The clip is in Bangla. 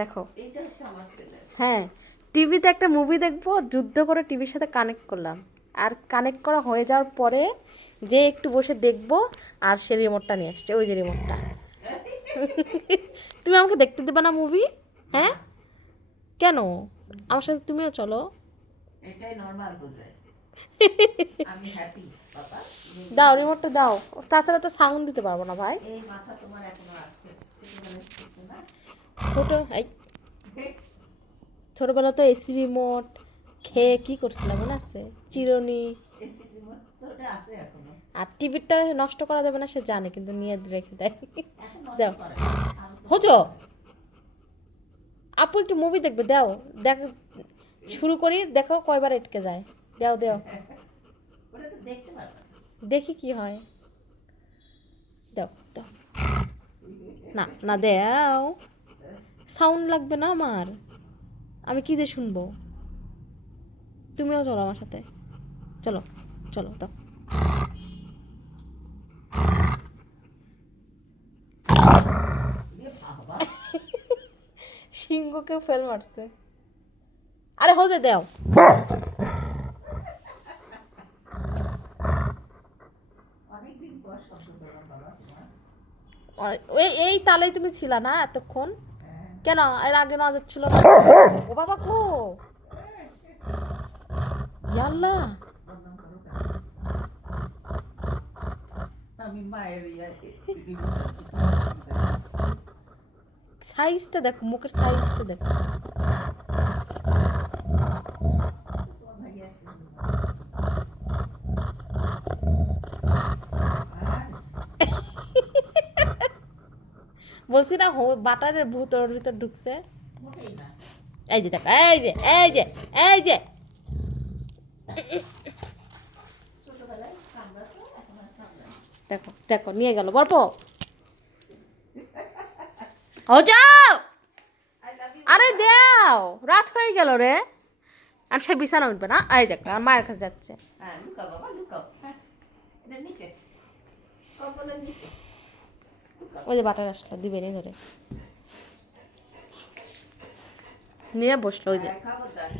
দেখো এইটা হচ্ছে আমার ছেলে। হ্যাঁ, টিভিতে একটা মুভি দেখবো, যুদ্ধ করে টিভির সাথে কানেক্ট করলাম, আর কানেক্ট করা হয়ে যাওয়ার পরে যে একটু বসে দেখবো, আর সে রিমোটটা নিয়ে আসছে, ওই যে রিমোটটা। তুমি আমাকে দেখতে দেবে না মুভি? হ্যাঁ, কেন? আমার সাথে তুমিও চলো। এটাই নরমাল বোঝায়। আমি হ্যাপি বাবা। দাও রিমোটটা দাও, তাছাড়া তো সাউন্ড দিতে পারবো না ভাই। এই মাথা তোমার এখনো আছে, ছোটবেলায় শিখছো না? ছোট এই ছোটবেলা তো এসি রিমোট খেয়ে কি করছিলাম মনে আছে, চিরুনি। এসি রিমোট তো ওটা আছে এখনো। আর টিভিটা নষ্ট করা যাবে না সে জানে, কিন্তু নিয়ে রেখে দেয়। এখন নষ্ট দাও করে না, আলতো হোজো, করে। আপু একটু মুভি দেখবে, দাও দেখ, শুরু করি, দেখো কয়বার আটকে যায়। দাও দাও, ওটা তো দেখতে পারবে না। দেখি কি হয়। দাও দাও, না না দাও, সাউন্ড লাগবে না আমার, আমি কি দিয়ে শুনবো? তুমিও চলো আমার সাথে, চলো চলো দাও। এ বাবা, সিংহকে ফেল মারছে। আরে হোজে দাও। অনেকদিন পর শব্দ পেলাম বাবা তোমার। এই তালেই তুমি ছিলা না এতক্ষণ? হ্যাঁ। কেন এর আগে নজর ছিল না? ও বাবা কো, ইয়াল্লা, বদনাম করো কেন? আমি মায়ের রিভিউ দিচ্ছি, তোমার review দেখো। সাইজটা দেখো, মুখের সাইজটা দেখো। তোমার ভাইয়া একটা review দাও। আর বলছি না বাটারের ভূত ওর ভিতর ঢুকছে। মোটেই না। এই যে দেখো, এই যে এই যে এই যে, ছোটবেলায় কামড়াতো, এখন আর কামড়ায় না। দেখো দেখো নিয়ে গেল বরপ। ও যাও, I love you, আরে বাবা। দাও, রাত হয়ে গেল রে। আর সে বিছানা উঠবে না, এই দেখো আর মায়ের কাছে যাচ্ছে। হ্যাঁ, লুকাও বাবা, লুকাও। হ্যাঁ, এটা নিচে, কম্বলের নিচে লুকাও। ওই যে বাটার আসলে দিবে নি ধরে, নিয়ে বসলো ওই যে। হ্যাঁ, খবরদার।